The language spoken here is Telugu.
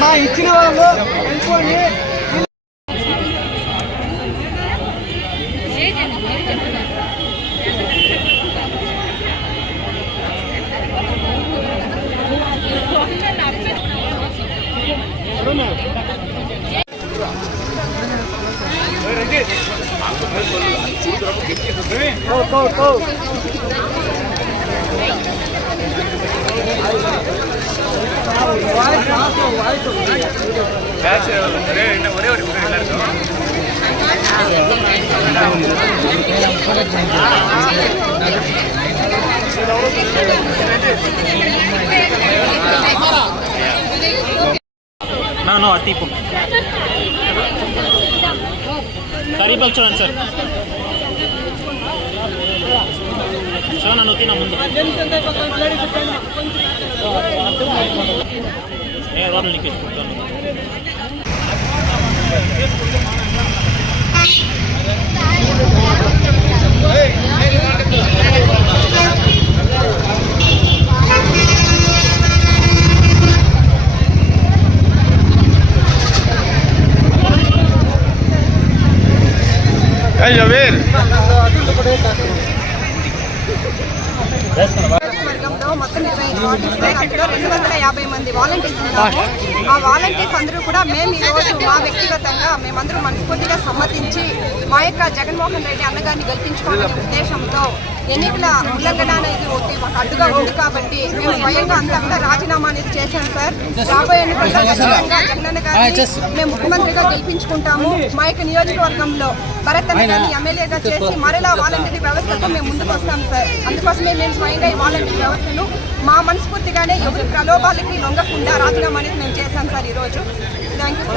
మా ఇచ్చిన వాళ్ళు వెళ్ళిపోండి Go, ஒரே ஒரு நான் அத்திப்போம் కరీపాకు చూడండి సార్ చూడండి నన్ను తిన్నా ముందు ఏ రోడ్లు లీకేజ్ నీకు ఎత్తుకుంటాను వర్గంలో మొత్తం ఇరవై ఐదు వార్డులు అందులో రెండు వందల యాభై మంది వాలంటీర్స్ ఉన్నాము ఆ వాలంటీర్స్ అందరూ కూడా మేము ఈ రోజు మా వ్యక్తిగతంగా మేమందరూ మనస్ఫూర్తిగా సమ్మతించి మా యొక్క జగన్మోహన్ రెడ్డి అన్నగారిని గెలిపించుకోవాలనే ఉద్దేశంతో ఎన్నికల ఉల్లంఘన అనేది ఒకటి మాకు అడ్డుగా ఉంది కాబట్టి మేము స్వయంగా అంతా కూడా రాజీనామా అనేది చేశాం సార్. రాబోయే ఎన్నికల్లో ఖచ్చితంగా జగనన్న గారిని మేము ముఖ్యమంత్రిగా గెలిపించుకుంటాము. మా యొక్క నియోజకవర్గంలో భరత్ గారిని ఎమ్మెల్యేగా చేసి మరలా వాలంటీర్ వ్యవస్థతో మేము ముందుకు వస్తాం సార్. అందుకోసమే మేము స్వయంగా ఈ వాలంటీర్ వ్యవస్థను మా మనస్ఫూర్తిగానే ఎవరి ప్రలోభాలకి లొంగకుండా రాజీనామా అనేది మేము చేశాం సార్ ఈరోజు. Thank you